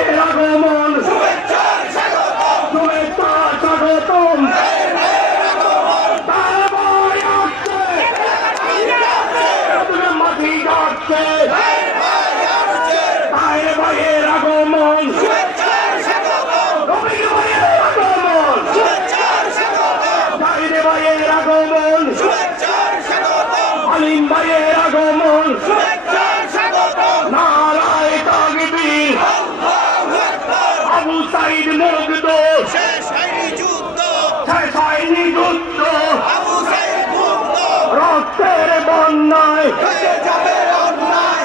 ভাইয়ের আগমন, শুভেচ্ছার স্বাগতম। তার ভাই আসছে, মাটি যাচ্ছে, তার ভাইয়ের আগমন, রফিক ভাইয়ের আগমন, জাহিদ ভাইয়ের আগমন, আলিম ভাইয়ের আগমন, নারায়ে তাকবীর, আবু সাইদ মুগ্ধ, শেষ হয়নি যুদ্ধ, রক্তের বন্যায়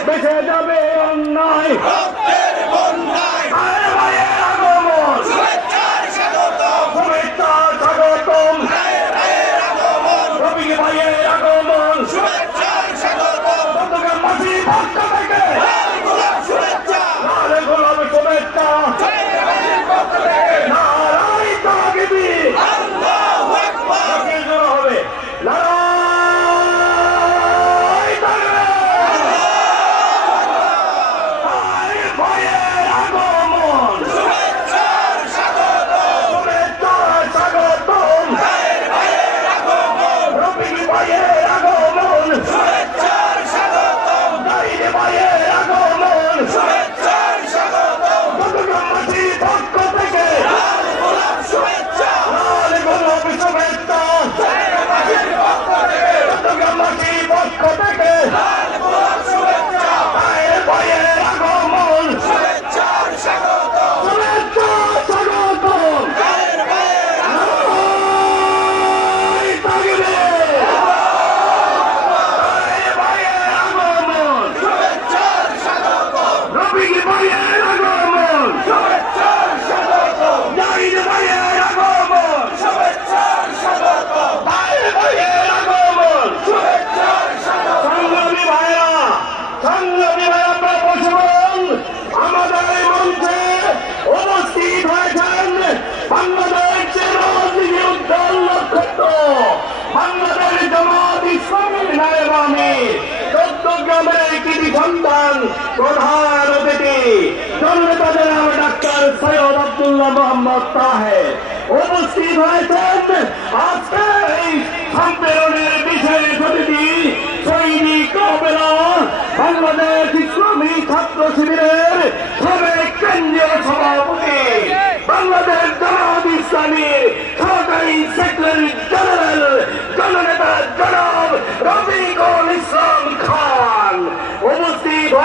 বেঁচে যাবে অন্যায়। তার ভাইয়ের আগমন, শুভেচ্ছার স্বাগতম। রফিক ভাইয়ের আগমন, চট্টগ্রাম মাঝির পক্ষ থেকে লাল গোলাপ শুভেচ্ছা, নারায়ে তাকবীর, তাকবীর জোরে হবে, নারায়ে তাকবীর। তার ভাইয়ের আগমন, শুভেচ্ছার স্বাগতম। রফিক ভাইয়ের আগমন, জাহিদ ভাইয়ের আগমন, চট্টগ্রাম মাঝির পক্ষ থেকে লাল গোলাপ শুভেচ্ছা, চট্টগ্রাম মাঝির পক্ষ থেকে তার ভাইয়ের আগমন, শুভেচ্ছার স্বাগতম। নারায়ে তাকবীর। তার ভাইয়ের আগমন, রফিক ভাইয়ের আগমন, জাহিদ ভাইয়ের আগমন, তার ভাইয়ের আগমন। সংগ্রামী ভাইরা, আপনারা বসুন। আমাদের মঞ্চে উপস্থিত হয়েছেন বাংলাদেশের রাজনীতি উদ্যান নক্ষত্র, বাংলাদেশ জামাত ইসলামীর নায়েব আমির, চট্টগ্রামের কৃতি সন্তান, প্রধান অতিথি জননেতা জনাব ডাক্তার সৈয়দ আব্দুল্লাহ মোহাম্মদ তাহের উপস্থিত হয়েছেন। আজকে এই সম্মেলনের বিশেষ অতিথি সৈনিক কাফেলা বাংলাদেশ ইসলামী ছাত্র শিবিরের সাবেক কেন্দ্রীয় সভাপতি, বাংলাদেশ জামাত ইসলামীর সহকারী সেক্রেটারি জেনারেল জননেতা জনাব রফিকুল ইসলাম খান উপস্থিত।